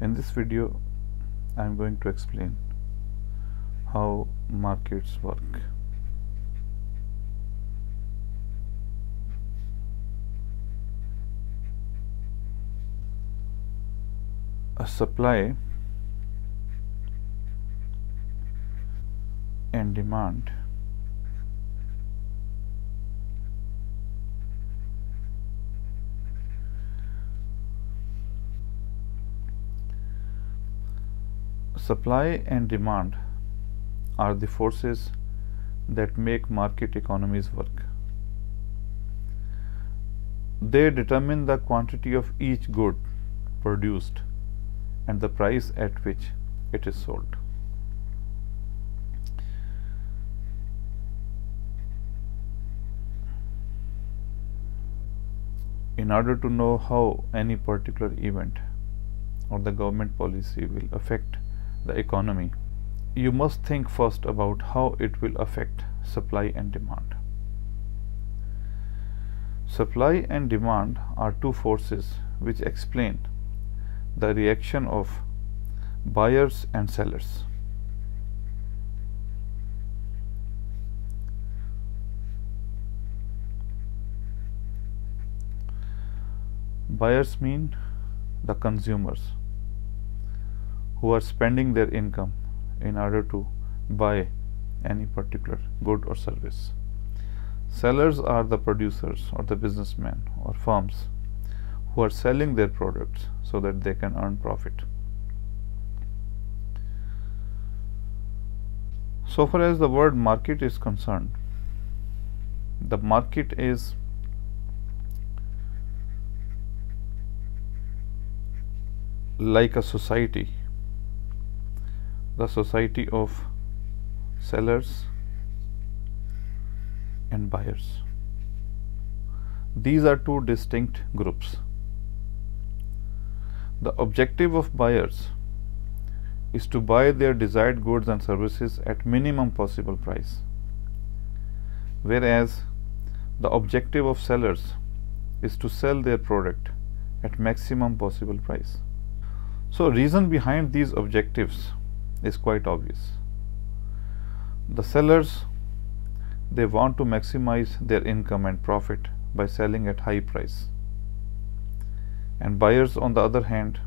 In this video, I am going to explain how markets work. A supply and demand supply and demand are the forces that make market economies work. They determine the quantity of each good produced and the price at which it is sold. In order to know how any particular event or the government policy will affect the economy, you must think first about how it will affect supply and demand. Supply and demand are two forces which explain the reaction of buyers and sellers. Buyers mean the consumers who are spending their income in order to buy any particular good or service. Sellers are the producers or the businessmen or firms who are selling their products so that they can earn profit. So far as the word market is concerned, the market is like a society, the society of sellers and buyers. These are two distinct groups. The objective of buyers is to buy their desired goods and services at minimum possible price, whereas the objective of sellers is to sell their product at maximum possible price. So, reason behind these objectives is quite obvious. The sellers, they want to maximize their income and profit by selling at high price, and buyers on the other hand,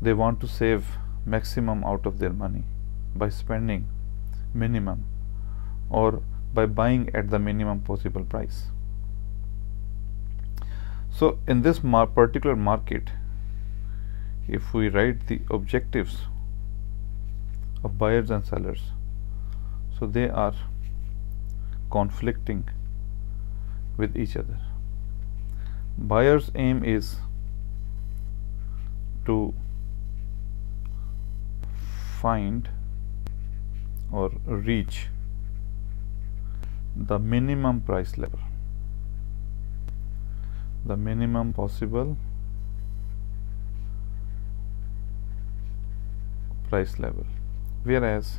they want to save maximum out of their money by spending minimum or by buying at the minimum possible price. So in this particular market, if we write the objectives of buyers and sellers, so they are conflicting with each other. Buyer's aim is to find or reach the minimum price level, the minimum possible price level, whereas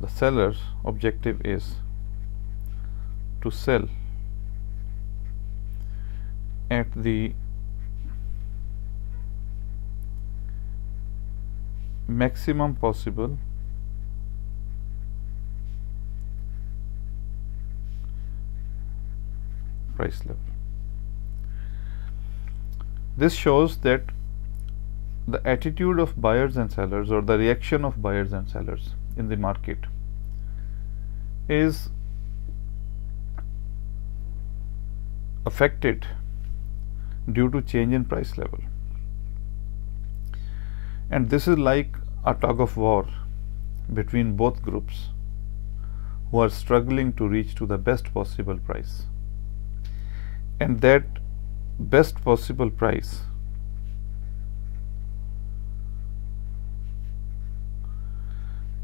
the seller's objective is to sell at the maximum possible price level. This shows that the attitude of buyers and sellers, or the reaction of buyers and sellers in the market, is affected due to change in price level, and this is like a tug of war between both groups who are struggling to reach to the best possible price, and that best possible price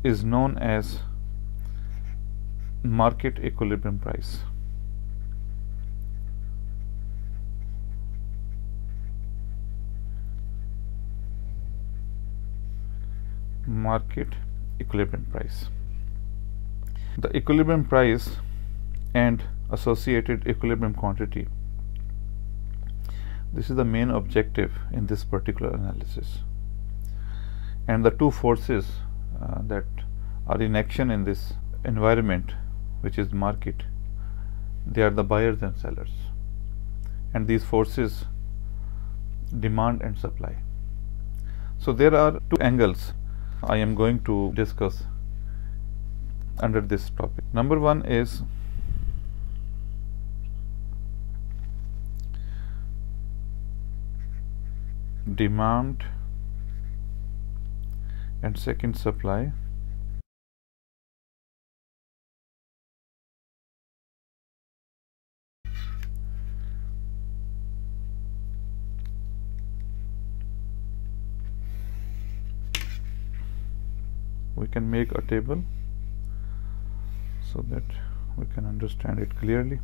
is known as market equilibrium price. Market equilibrium price. The equilibrium price and associated equilibrium quantity, this is the main objective in this particular analysis. and the two forces that are in action in this environment, which is market, they are the buyers and sellers, and these forces demand and supply. So there are two angles I am going to discuss under this topic. Number one is demand, and second supply. We can make a table so that we can understand it clearly.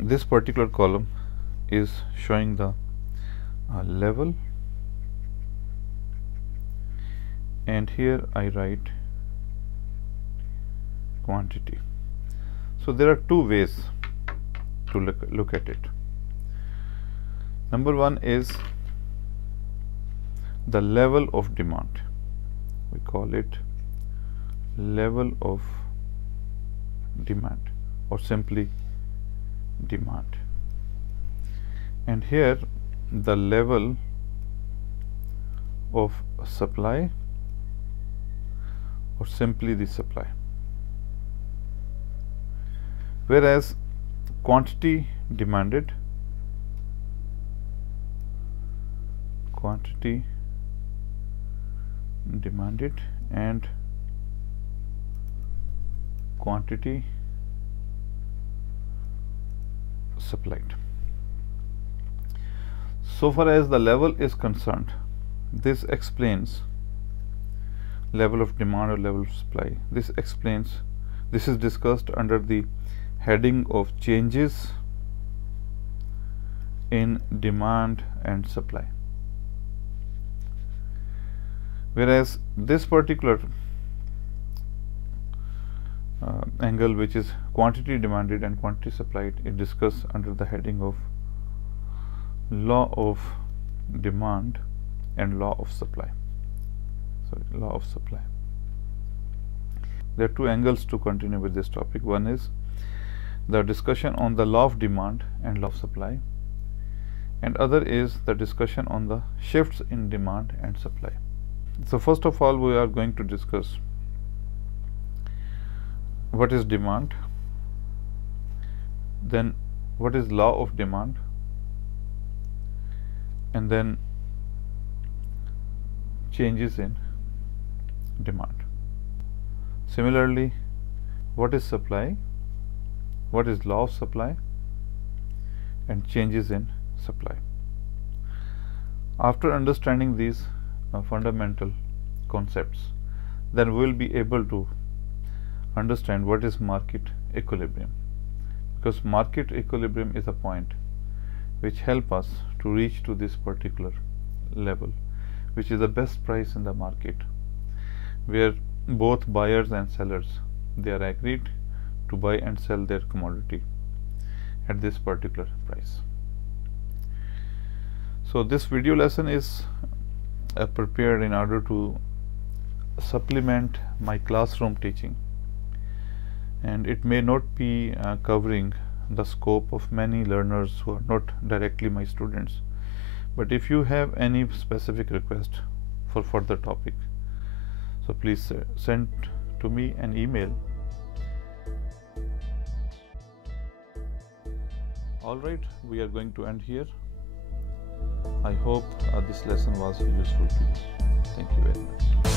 This particular column is showing the level, and here I write quantity. So there are two ways to look at it. Number one is the level of demand. We call it level of demand, or simply demand. And here the level of supply, or simply the supply. Whereas quantity demanded, and quantity supplied. So far as the level is concerned, this explains level of demand or level of supply. This is discussed under the heading of changes in demand and supply. Whereas this particular angle, which is quantity demanded and quantity supplied, is discussed under the heading of law of demand and law of supply. Law of supply. There are two angles to continue with this topic. One is the discussion on the law of demand and law of supply, and other is the discussion on the shifts in demand and supply. So first of all, we are going to discuss what is demand, then what is law of demand, and then changes in demand. Similarly, what is supply, what is law of supply, and changes in supply. After understanding these fundamental concepts, then we will be able to understand what is market equilibrium, because market equilibrium is a point which help us to reach to this particular level, which is the best price in the market, where both buyers and sellers, they are agreed to buy and sell their commodity at this particular price. So this video lesson is prepared in order to supplement my classroom teaching, and it may not be covering the scope of many learners who are not directly my students. But if you have any specific request for further topic, so please send to me an email. Alright, we are going to end here. I hope this lesson was useful to you. Thank you very much.